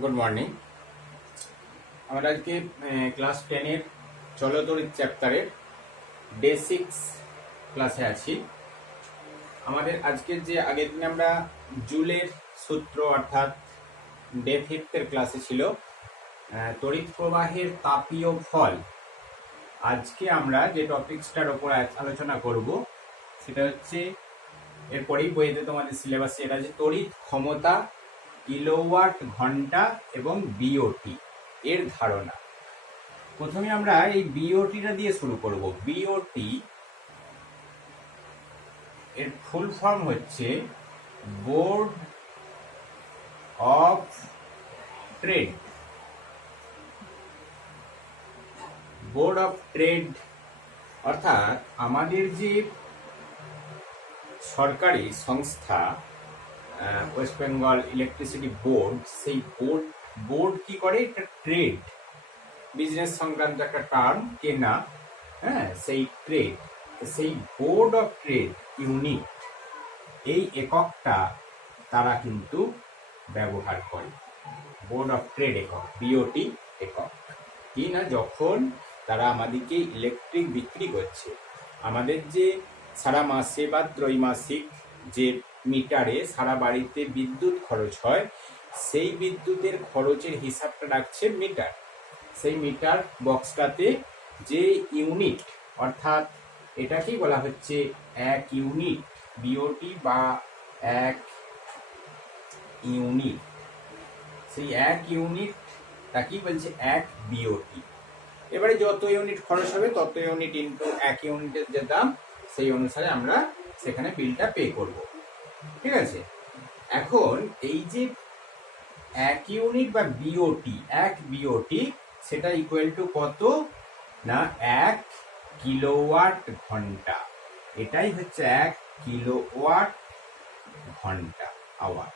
Good morning. আমরা আজকে class 10-এর চলতরিৎ চ্যাপ্টারের ডে 6 ক্লাসে আছি। আমাদের আজকের যে আগের দিন আমরা জুলের সূত্র অর্থাৎ ডে 5-এর ক্লাসে ছিল তড়িৎ প্রবাহের তাপীয় ফল। আজকে আমরা যে টপিকসটার ওপর আলোচনা করব সেটা হচ্ছে এরপরেই বইতে তোমাদের সিলেবাসে এটা যে তড়িৎ ক্ষমতা, কিলোওয়াট ঘন্টা এবং বিওটি এর ধারণা। প্রথমে আমরা এই বিওটিটা দিয়ে শুরু করব। বিওটি এর ফুল ফর্ম হচ্ছে board of trade. Board of trade অর্থাৎ আমাদের যে সরকারি সংস্থা ওয়েস্ট বেঙ্গল ইলেকট্রিসিটি বোর্ড, সেই বোর্ড কি করে, একটা ট্রেড বিজনেস সংক্রান্ত একটা টার্ম কেনা, সেই ট্রেড, সেই বোর্ড অফ ট্রেড ইউনিট, এই এককটা তারা কিন্তু ব্যবহার করে। বোর্ড অফ ট্রেড একক, বিওটি একক কি না, যখন তারা আমাদেরকে ইলেকট্রিক বিক্রি করছে, আমাদের যে সারা মাসে বা ত্রৈমাসিক যে মিটারে সারা বাড়িতে বিদ্যুৎ খরচ হয়, সেই বিদ্যুতের খরচের হিসাবটা রাখছে মিটার। সেই মিটার বক্সটাতে যে ইউনিট, অর্থাৎ এটাকেই বলা হচ্ছে এক ইউনিট, বিওটি বা এক ইউনিট। সেই এক ইউনিট তাকেই বলছে এক বিওটি। এবারে যত ইউনিট খরচ হবে তত ইউনিট ইনটু এক ইউনিটের যে দাম, সেই অনুসারে আমরা সেখানে বিলটা পে করব। ঠিক আছে। এখন এই যে এক ইউনিট বা বিওটি, এক বিওটি, সেটা ইকুয়াল টু কত না এক কিলোওয়াট ঘন্টা। এটাই হচ্ছে এক কিলোওয়াট ঘন্টা, আওয়ার,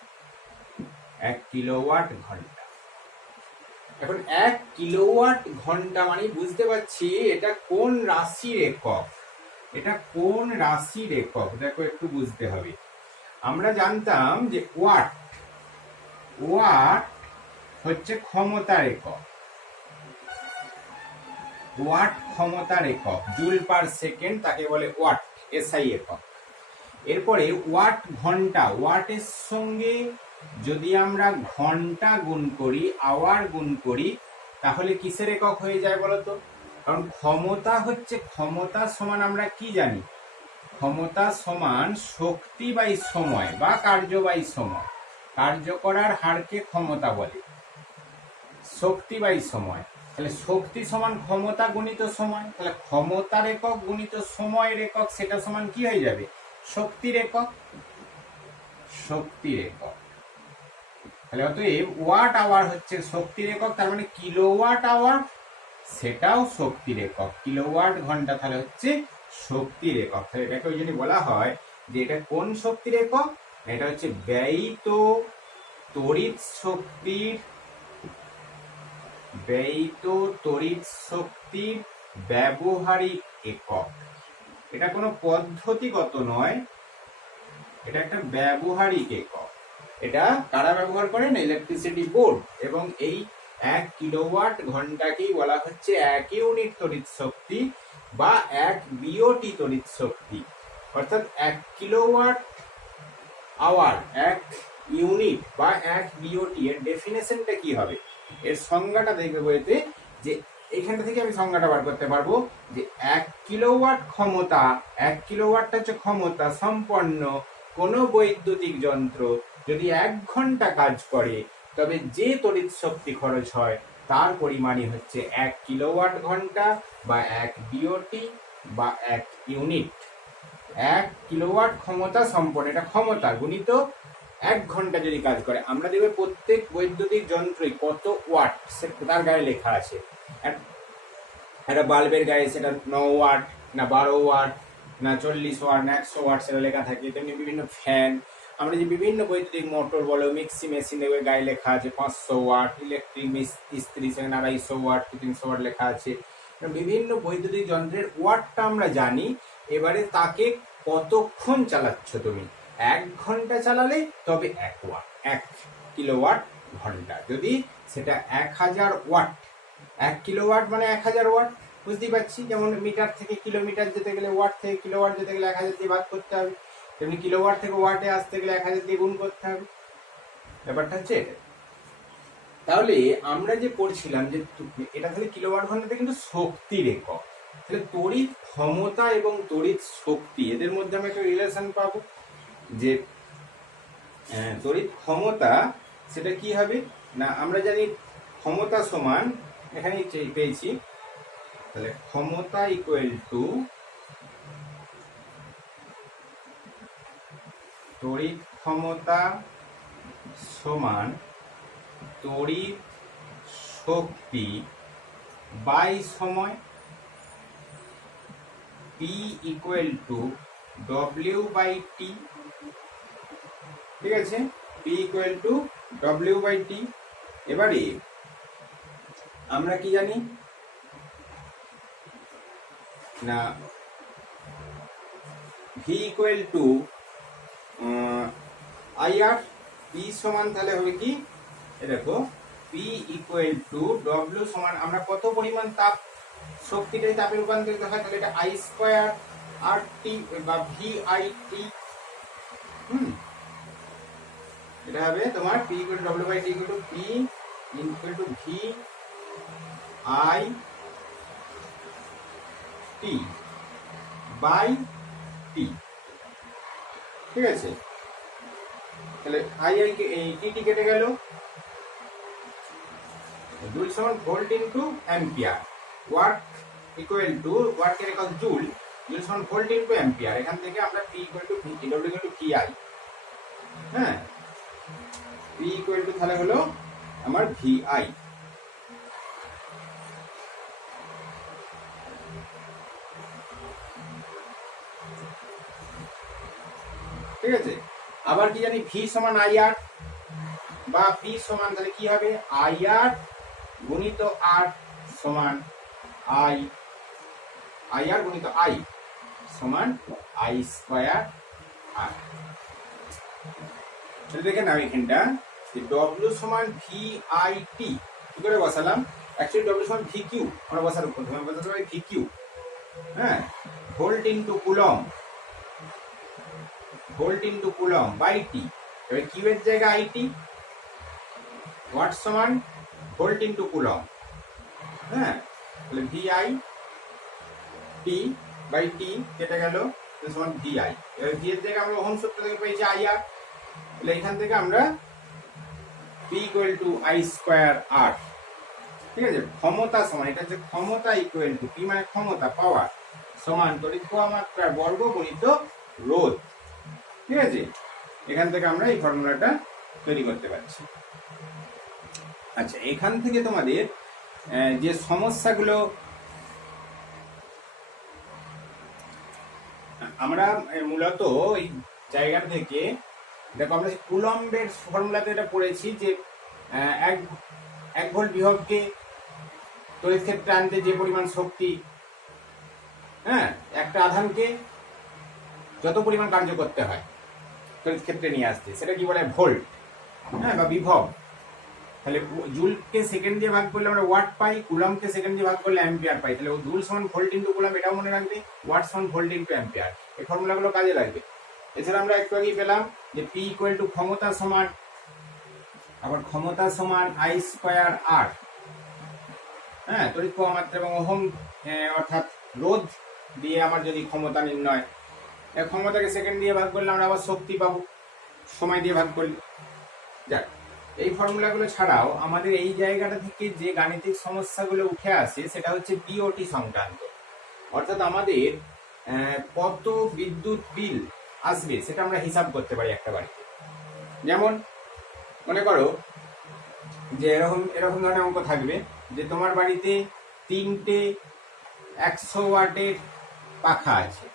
এক কিলোওয়াট ঘন্টা। এখন এক কিলোওয়াট ঘন্টা মানে বুঝতে পারছি এটা কোন রাশির একক, এটা কোন রাশির একক, দেখো একটু বুঝতে হবে। আমরা জানতাম যে ওয়াট, ওয়াট হচ্ছে ক্ষমতার একক, ওয়াট ক্ষমতার একক, জুল পার সেকেন্ড তাকে বলে ওয়াট, এসআই একক। এরপরে ওয়াট ঘন্টা, ওয়াটের সঙ্গে যদি আমরা ঘন্টা গুণ করি, আওয়ার গুণ করি, তাহলে কিসের একক হয়ে যায় বলতো? কারণ ক্ষমতা হচ্ছে, ক্ষমতা সমান আমরা কি জানি, ক্ষমতা সমান শক্তি বাই সময় বা কার্য বাই সময়। কার্য করার হারকে ক্ষমতা বলে, শক্তি বাই সময়। তাহলে শক্তি সমান ক্ষমতা গুণিত সময়, তাহলে ক্ষমতার একক গুণিত সময়ের একক, সেটা সমান কি হয়ে যাবে? শক্তির একক, শক্তির একক। তাহলে অতএব ওয়াট আওয়ার হচ্ছে শক্তির একক, তার মানে কিলোওয়াট আওয়ার সেটাও শক্তির একক, কিলোওয়াট ঘন্টা তাহলে হচ্ছে শক্তির একক। তাহলে এটাকে ওই জন্য বলা হয় যে এটা কোন শক্তির একক, এটা হচ্ছে ব্যয়িত তড়িৎ শক্তির, ব্যয়িত তড়িৎ শক্তির ব্যবহারিক একক। এটা কোনো পদ্ধতিগত নয়, এটা একটা ব্যবহারিক একক। এটা কারা ব্যবহার করেন? Electricity board. এবং এই এক কিলোওয়াট ঘন্টাকেই বলা হচ্ছে এক ইউনিট তড়িৎ শক্তি বা এক বিওটি তড়িৎ শক্তি। অর্থাৎ এক কিলোওয়াট আওয়ার, এক ইউনিট বা এক বিওটি এর ডেফিনেশনটা কি হবে, এর সংজ্ঞাটা দেখবে বইতে, যে এইখানটা থেকে আমি সংজ্ঞাটা বার করতে পারবো যে এক কিলোওয়াট ক্ষমতা, এক কিলোওয়াটটা হচ্ছে ক্ষমতা সম্পন্ন কোনো বৈদ্যুতিক যন্ত্র যদি 1 ঘন্টা কাজ করে, তবে যে তড়িৎ শক্তি খরচ হয় তার পরিমাণই হচ্ছে 1 কিলোওয়াট ঘন্টা বা এক বিওটি বা এক ইউনিট। 1 কিলোওয়াট ক্ষমতা সম্পন্ন, এটা ক্ষমতা গুণিত 1 ঘন্টা যদি কাজ করে। আমরা দেখবে প্রত্যেক বৈদ্যুতিক যন্ত্রই কত ওয়াট তার গায়ে লেখা আছে। একটা বাল্বের গায়ে সেটা 9 ওয়াট না 12 ওয়াট না 40 ওয়াট না 100 ওয়াট সেটা লেখা থাকে। তেমনি বিভিন্ন ফ্যান, আমরা যে বিভিন্ন বৈদ্যুতিক মোটর বলো, মিক্সি মেশিন, দেখবে গায়ে লেখা আছে 500 ওয়াট, ইলেকট্রিক ইস্ত্রি সেখানে 250 ওয়াট 300 ওয়াট লেখা আছে। বিভিন্ন বৈদ্যুতিক যন্ত্রের ওয়াটটা আমরা জানি। এবারে তাকে কতক্ষণ চালাচ্ছ তুমি, 1 ঘন্টা চালালে তবে 1 ওয়াট, 1 কিলোওয়াট ঘন্টা। যদি সেটা 1000 ওয়াট, 1 কিলোওয়াট মানে 1000 ওয়াট, বুঝতেই পারছি। যেমন মিটার থেকে কিলোমিটার যেতে গেলে, ওয়াট থেকে কিলোওয়াট যেতে গেলে 1000 দিয়ে ভাগ করতে হবে, তেমনি কিলোওয়াট থেকে ওয়াটে আসতে গেলে 1000 দিয়ে গুণ করতে হবে। ব্যাপারটা হচ্ছে এটা। তাহলে আমরা যে পড়ছিলাম যে এটা তাহলে কিলোওয়াট ঘন্টাতে কিন্তু শক্তির একক। তাহলে তড়িৎ ক্ষমতা এবং তড়িৎ শক্তি এদের মধ্যে আমরা একটা রিলেশন পাবো, যে তড়িৎ ক্ষমতা সেটা কি হবে না, আমরা জানি ক্ষমতা সমান, এখানে পেয়েছি, তাহলে ক্ষমতা ইকুয়াল টু তড়িৎ ক্ষমতা সমান তড়িৎ শক্তি বাই সময়, P equal to W by T. ঠিক আছে, P equal to W by T. এবারে আমরা কি জানি না, V equal to IR, P সমান তাহলে হবে কি, দেখো P ইকুয়াল টু W সমান, আমরা কত পরিমাণ তাপ শক্তিটা তাপে রূপান্তরিত হয়, তাহলে এটা I স্কয়ার আর টি বা VIT। এটা হবে তোমার P equal to W by T equal to P equal to VIT by T। ঠিক আছে, তাহলে টি কেটে গেল, জুল সমান volt into ampere, watt equal to watt এর একক জুল, জুল সমান ভোল্ট ইনটু অ্যাম্পিয়ার। এখান থেকে আমরা P equal to VT, W equal to VI। হ্যাঁ, P ইকুয়াল টু তাহলে হলো আমার VI। ঠিক আছে, আবার কি জানি V সমান IR বা P সমান, তাহলে কি হবে IR গুণিত R সমান IR গুণিত I সমান I স্কয়ার R। দেখে নাও এখানটা W সমান VIT কি করে বসালাম, অ্যাকচুয়ালি W সমান VQ আমরা বসার প্রথমে বসাতে পারি VQ। হ্যাঁ, volt into coulomb, volt into coulomb by T. এবার কিউ এর জায়গায় IT, ওয়াট সমান ভোল্ট ইনটু কুলম। হ্যাঁ, তাহলে VI T বাই T কেটে গেল, সমান VI। এবার ভি এর জায়গায় আমরা ওহম সূত্র থেকে পেয়েছি IR, তাহলে এখান থেকে আমরা P equal two I square R। ঠিক আছে, ক্ষমতা সমান, এটা হচ্ছে ক্ষমতা ইকুয়াল টু P মানে ক্ষমতা, পাওয়ার, সমান তড়িৎ প্রবাহ মাত্রার বর্গ গুণিত রোধ। ঠিক আছে, এখান থেকে আমরা এই ফর্মুলাটা তৈরি করতে পারছি। আচ্ছা, এখান থেকে তোমাদের যে সমস্যাগুলো আমরা মূলত এই জায়গা থেকে দেখো, আমরা কুলম্বের ফর্মুলাতে এটা পড়েছি যে এক ভোল্ট বিভবকে তড়িৎ ক্ষেত্রে আনতে যে পরিমাণ শক্তি, হ্যাঁ, একটা আধানকে যত পরিমাণ কার্য করতে হয় তড়িৎ ক্ষেত্রে নিয়ে আসতে, সেটা কি বলে ভোল্ট, হ্যাঁ, বা বিভব। তাহলে জুলকে সেকেন্ড দিয়ে ভাগ করলে আমরা ওয়াট পাই, কুলমকে সেকেন্ড দিয়ে ভাগ করলে অ্যাম্পিয়ার পাই। তাহলে জুল সমান ভোল্ট ইনটু কুলম, এটাও মনে রাখবে, ওয়াট সমান ভোল্ট ইনটু অ্যাম্পিয়ার। এই ফর্মুলাগুলো কাজে লাগবে। এছাড়া আমরা একটু আগেই পেলাম যে P ইকুয়াল টু ক্ষমতা সমান, আবার ক্ষমতা সমান I স্কয়ার R। হ্যাঁ, তড়িৎ প্রবাহ মাত্রা এবং ওহম অর্থাৎ রোধ দিয়ে আমার যদি ক্ষমতা নির্ণয়, ক্ষমতাকে সেকেন্ড দিয়ে ভাগ করলে আমরা আবার শক্তি পাবো সময় দিয়ে ভাগ করলে। যাক, এই ফর্মুলাগুলো ছাড়াও আমাদের এই জায়গাটা থেকে যে গাণিতিক সমস্যাগুলো উঠে আসে সেটা হচ্ছে বিওটি সংক্রান্ত, অর্থাৎ আমাদের কত বিদ্যুৎ বিল আসবে সেটা আমরা হিসাব করতে পারি একটা বাড়িতে। যেমন মনে করো যে এরকম ধরনের অঙ্ক থাকবে যে তোমার বাড়িতে 3টে 100 ওয়াটের পাখা আছে,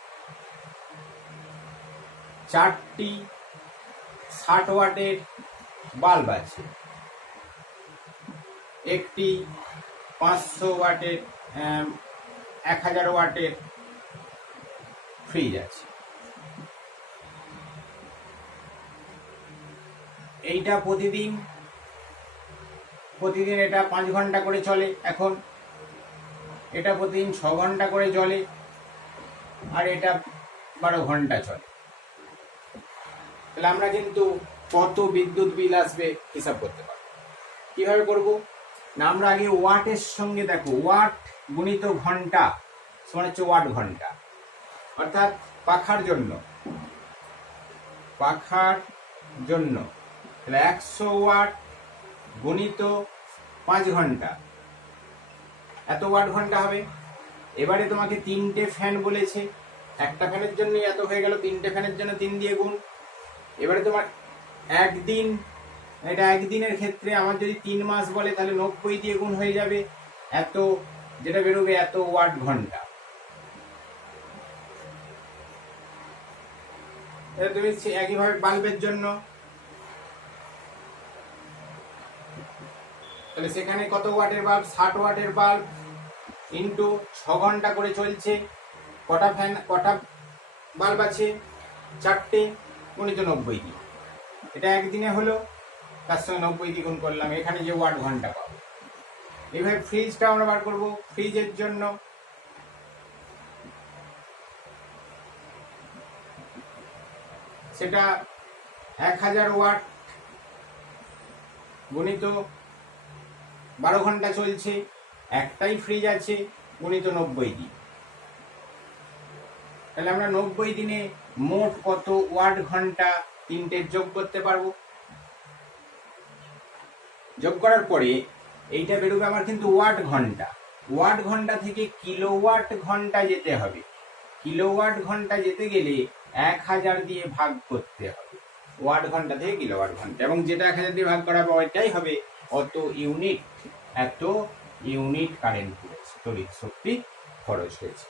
4টি 60 ওয়াটের বাল্ব আছে, একটি 500 ওয়াটের 1000 ওয়াটের ফ্রিজ আছে। এইটা প্রতিদিন প্রতিদিন এটা 5 ঘন্টা করে চলে, এখন এটা প্রতিদিন 6 ঘন্টা করে চলে, আর এটা 12 ঘন্টা চলে। তাহলে আমরা কিন্তু কত বিদ্যুৎ বিল আসবে হিসাব করতে পারবো। কিভাবে করব না, আমরা আগে ওয়াটের সঙ্গে দেখো, ওয়াট গুণিত ঘন্টা সমান হচ্ছে ওয়াট ঘন্টা, অর্থাৎ পাখার জন্য তাহলে 100 ওয়াট গুণিত 5 ঘন্টা, এত ওয়াট ঘন্টা হবে। এবারে তোমাকে 3টে ফ্যান বলেছে, একটা ফ্যানের জন্য এত হয়ে গেল, 3টে ফ্যানের জন্য 3 দিয়ে গুণ। এবারে তোমার একদিন, এটা একদিনের ক্ষেত্রে আমার যদি 3 মাস বলে তাহলে 90 দিয়ে গুণ হয়ে যাবে, এত যেটা বেরোবে এত ওয়াট ঘন্টা। তুমি একইভাবে বাল্বের জন্য, তাহলে সেখানে কত ওয়াটের বাল্ব, 60 ওয়াটের বাল্ব ইন্টু 6 ঘন্টা করে চলছে, কটা ফ্যান, কটা বাল্ব আছে, 4টে, গুণিত 90 দিয়ে, এটা একদিনে হলো, তার সঙ্গে 90 দিয়ে গুণ করলাম, এখানে যে ওয়াট ঘন্টা পাবো। এইভাবে ফ্রিজটা আমরা বার করবো। ফ্রিজের জন্য সেটা 1000 ওয়াট গুণিত 12 ঘন্টা চলছে, একটাই ফ্রিজ আছে, গুণিত 90 দিন। তাহলে আমরা 90 দিনে মোট কত ওয়াট ঘন্টা 3টে যোগ করতে পারবো। যোগ করার পরে এইটা বেরোবে আমার কিন্তু ওয়াট ঘন্টা, ওয়াট ঘন্টা থেকে কিলোওয়াট ঘন্টা যেতে হবে, কিলোওয়াট ঘন্টা যেতে গেলে 1000 দিয়ে ভাগ করতে হবে, ওয়াট ঘন্টা থেকে কিলোওয়াট ঘন্টা, এবং যেটা 1000 দিয়ে ভাগ করা হবে ওইটাই হবে অত ইউনিট, এত ইউনিট কারেন্ট পুড়েছে, তড়িৎ শক্তি খরচ হয়েছে।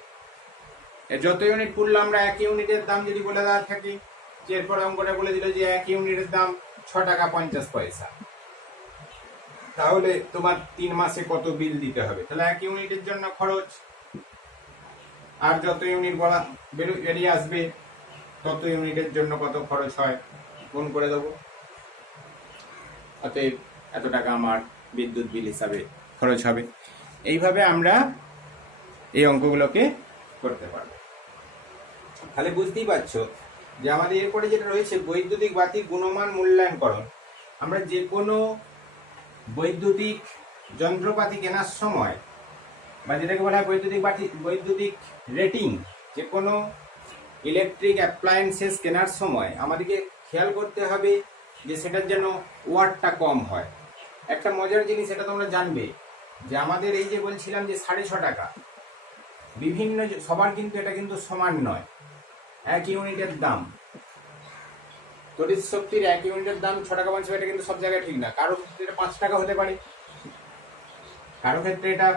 যত ইউনিট পুড়লো আমরা 1 ইউনিটের দাম যদি বলে দেওয়া থাকে, যে এরপর অঙ্কটা বলে দিল যে 1 ইউনিটের দাম 6 টাকা 50 পয়সা, তাহলে তোমার 3 মাসে কত বিল দিতে হবে, তাহলে 1 ইউনিটের জন্য খরচ, আর যত ইউনিট বলা বেরিয়ে আসবে তত ইউনিটের জন্য কত খরচ হয় গুণ করে দেবো, অতএব এত টাকা আমার বিদ্যুৎ বিল হিসাবে খরচ হবে। এইভাবে আমরা এই অঙ্কগুলোকে করতে পারবো। তাহলে বুঝতেই পারছো যে আমাদের এরপরে যেটা রয়েছে বৈদ্যুতিক বাতির গুণমান মূল্যায়নকরণ। আমরা যে কোনো বৈদ্যুতিক যন্ত্রপাতি কেনার সময়, বা যেটাকে বলা হয় বৈদ্যুতিক রেটিং, যে কোনো ইলেকট্রিক অ্যাপ্লায়েন্সেস কেনার সময় আমাদেরকে খেয়াল করতে হবে যে সেটার যেন ওয়াটটা কম হয়। একটা মজার জিনিস এটা তোমরা জানবে যে আমাদের এই যে বলছিলাম যে 6.5 টাকা, বিভিন্ন সবার কিন্তু এটা কিন্তু সমান নয়, 1 ইউনিটের দাম, তড়িৎ শক্তির 1 ইউনিটের দাম 6 টাকা 50 পয়সা, এটা কিন্তু সব জায়গায় ঠিক না। কারো ক্ষেত্রে এটা 5 টাকা হতে পারে, কারো ক্ষেত্রে এটা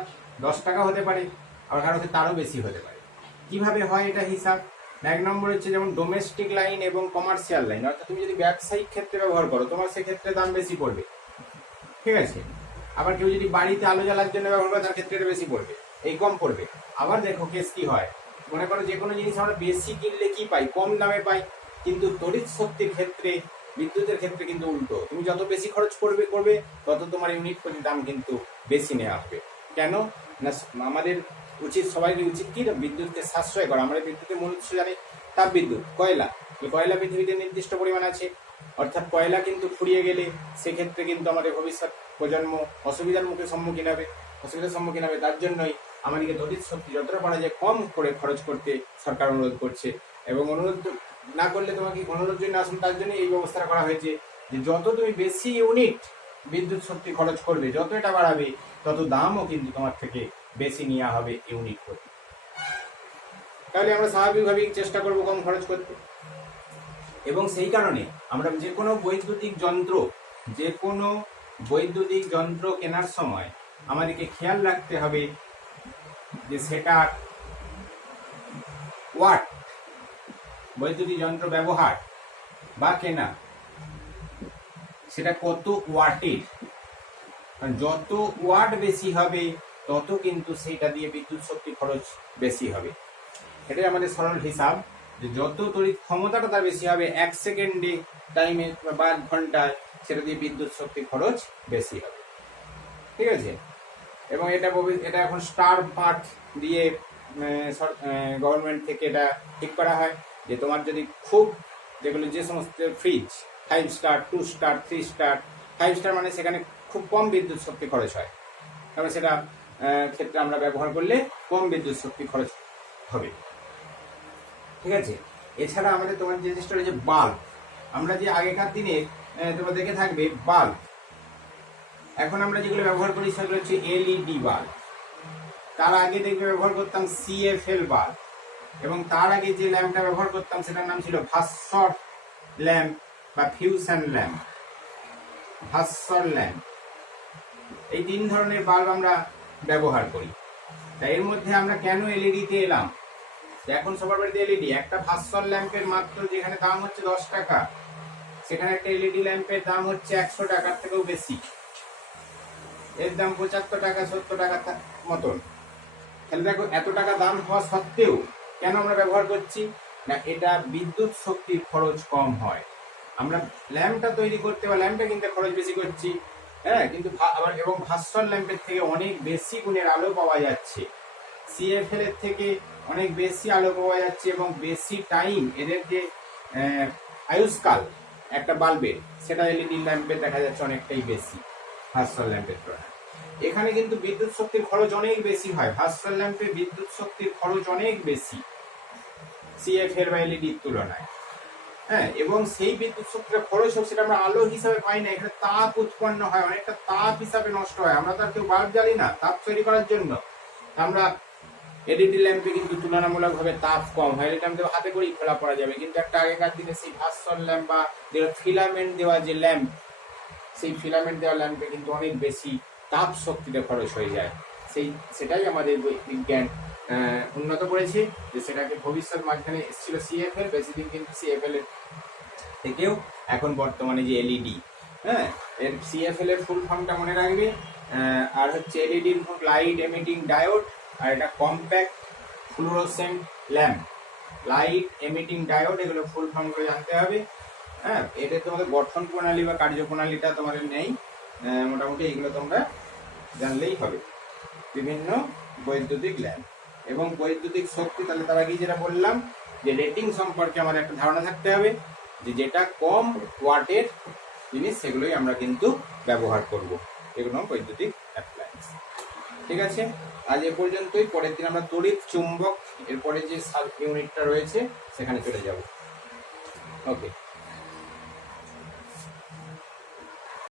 10 টাকা হতে পারে, আবার কারো ক্ষেত্রে আরো বেশি হতে পারে। কিভাবে হয় এটা হিসাব? 1 নম্বর হচ্ছে যেমন ডোমেস্টিক লাইন এবং কমার্শিয়াল লাইন, অর্থাৎ তুমি যদি ব্যবসায়িক ক্ষেত্রে ব্যবহার করো তোমার সেক্ষেত্রে দাম বেশি পড়বে, ঠিক আছে। আবার কেউ যদি বাড়িতে আলো জ্বালার জন্য ব্যবহার করে তার ক্ষেত্রে এটা বেশি পড়বে, এই কম পড়বে। আবার দেখো কেস কি হয়, মনে করো যে কোনো জিনিস আমরা বেশি কিনলে কি পাই, কম দামে পাই, কিন্তু তড়িৎ শক্তির ক্ষেত্রে, বিদ্যুতের ক্ষেত্রে কিন্তু উল্টো, তুমি যত বেশি খরচ করবে তত তোমার ইউনিট প্রতি দাম কিন্তু বেশি নেওয়া হবে। কেন না আমাদের উচিত, সবাই উচিত কি বিদ্যুৎকে সাশ্রয় করা। আমরা বিদ্যুতের মূল উৎস জানি তাপ বিদ্যুৎ, কয়লা, কয়লা পৃথিবীতে নির্দিষ্ট পরিমাণ আছে, অর্থাৎ কয়লা কিন্তু ফুরিয়ে গেলে সেক্ষেত্রে কিন্তু আমাদের ভবিষ্যৎ প্রজন্ম অসুবিধার সম্মুখীন হবে। তার জন্যই আমাদেরকে তড়িৎ শক্তি যতটা পারা যায় কম করে খরচ করতে সরকার অনুরোধ করছে, এবং অনুরোধ না করলে তোমাকে অনুরোধ জন্য আসুন, তার জন্য এই ব্যবস্থা করা হয়েছে যে যত তুমি বেশি ইউনিট বিদ্যুৎ শক্তি খরচ করবে, যত এটা বাড়াবে তত দামও কিন্তু তোমার থেকে বেশি নেওয়া হবে ইউনিট প্রতি। তাহলে আমরা স্বাভাবিকভাবেই চেষ্টা করব কম খরচ করতে, এবং সেই কারণে আমরা যে কোনো বৈদ্যুতিক যন্ত্র কেনার সময় আমাদেরকে খেয়াল রাখতে হবে যে সেটা ওয়াট, বৈদ্যুতিক যন্ত্র ব্যবহার বা কেনা সেটা কত ওয়াটের, যত ওয়াট বেশি হবে তত কিন্তু সেটা দিয়ে বিদ্যুৎ শক্তি খরচ বেশি হবে। এটাই আমাদের সরল হিসাব, যে যত তড়িৎ ক্ষমতাটা তার বেশি হবে 1 সেকেন্ডে টাইমে বা ঘন্টায়, সেটা দিয়ে বিদ্যুৎ শক্তি খরচ বেশি হবে। ঠিক আছে। এবং এটা এখন স্টার মার্ক দিয়ে গভর্নমেন্ট থেকে এটা ঠিক করা হয় যে তোমার যদি খুব যেগুলো যে সমস্ত fridge 5 star 2 star 3 star, 5 star মানে সেখানে খুব কম বিদ্যুৎ শক্তি খরচ হয়, তবে সেটা ক্ষেত্রে আমরা ব্যবহার করলে কম বিদ্যুৎ শক্তি খরচ হবে। ঠিক আছে। এছাড়া আমাদের তোমার যে জিনিসটা রয়েছে বাল্ব, আমরা যে আগেকার দিনে তোমরা দেখে থাকবে বাল্ব, এখন আমরা যেগুলো ব্যবহার করি সেগুলো হচ্ছে এলইডি বাল্ব। তার আগে দেখবে ব্যবহার করতাম সিএফএল বাল্ব, এবং তার আগে যে ল্যাম্পটা ব্যবহার করতাম সেটার নাম ছিল ভাস্বর ল্যাম্প বা ফিউশন ল্যাম্প, ভাস্বর ল্যাম্প। এই 3 ধরনের বাল্ব আমরা ব্যবহার করি। তাই এর মধ্যে আমরা কেন এলইডি তে এলাম? এখন সবার বাড়িতে এলইডি। একটা ভাস্বর ল্যাম্পের মাত্র যেখানে দাম হচ্ছে 10 টাকা, সেখানে একটা এলইডি ল্যাম্পের দাম হচ্ছে 100 টাকার থেকেও বেশি। এর দাম 75 টাকা 70 টাকা মতন। তাহলে দেখো এত টাকা দাম হওয়া সত্ত্বেও কেন আমরা ব্যবহার করছি না? এটা বিদ্যুৎ শক্তির খরচ কম হয়। আমরা ল্যাম্পটা তৈরি করতে বা ল্যাম্পটা কিনতে খরচ বেশি করছি, হ্যাঁ, কিন্তু আবার এবং ভাস্বর ল্যাম্পের থেকে অনেক বেশি গুণের আলো পাওয়া যাচ্ছে, সিএফএল এর থেকে অনেক বেশি আলো পাওয়া যাচ্ছে, এবং বেশি টাইম এদের যে আয়ুষ্কাল একটা বাল্বের, সেটা এলইডি ল্যাম্পে দেখা যাচ্ছে অনেকটাই বেশি ভাস্বর ল্যাম্পের তুলনায়। এখানে কিন্তু বিদ্যুৎ শক্তির খরচ অনেক বেশি হয়, ভাস্বর ল্যাম্পে বিদ্যুৎ শক্তির খরচ অনেক বেশি সিএফএল বা এলইডির তুলনায়। হ্যাঁ, এবং সেই বিদ্যুৎ শক্তির খরচ হোক সেটা আমরা আলো হিসাবে পাই না, এখানে তাপ উৎপন্ন হয়, অনেকটা তাপ হিসাবে নষ্ট হয়। আমরা তো আর কেউ বাল্ব জ্বালি না তাপ তৈরি করার জন্য, আমরা এলইডি ল্যাম্পে কিন্তু তুলনামূলকভাবে তাপ কম হয়। এটা আমাদের হাতে করেই খোলা পড়া যাবে, কিন্তু একটা আগেকার দিনে সেই ভাস্বর ল্যাম্প বা ফিলামেন্ট দেওয়া যে ল্যাম্প, সেই ফিলামেন্ট দেওয়া ল্যাম্পে কিন্তু অনেক বেশি তাপ শক্তিতে খরচ হয়ে যায়। সেটাই আমাদের বিজ্ঞান উন্নত করেছে, যে সেটাকে ভবিষ্যৎ মাঝখানে এসেছিল সিএফএল, বেশি দিন কিন্তু সিএফএল এর থেকেও এখন বর্তমানে যে এলইডি, হ্যাঁ, এর সিএফএল এর ফুল ফর্মটা মনে রাখবে। আর হচ্ছে এলইডি লাইট এমিটিং ডায়োড, আর এটা compact fluorescent lamp, light emitting diode, এগুলো ফুল ফর্ম করে জানতে হবে। হ্যাঁ, এটা তোমাদের গঠন প্রণালী বা কার্যপ্রণালীটা তোমাদের নেই, মোটামুটি এইগুলো তোমরা জানলেই হবে। বিভিন্ন বৈদ্যুতিক ল্যাম্প এবং বৈদ্যুতিক শক্তি, তাহলে তার আগে যেটা বললাম যে রেটিং সম্পর্কে আমাদের একটা ধারণা থাকতে হবে, যে যেটা কম ওয়াটের জিনিস সেগুলোই আমরা কিন্তু ব্যবহার করব, এগুলো বৈদ্যুতিক অ্যাপ্লায়েন্স। ঠিক আছে, আজ এ পর্যন্তই। পরের দিন আমরা তড়িৎ চুম্বক, এরপরে যে সাব ইউনিটটা রয়েছে সেখানে চলে যাব। ওকে।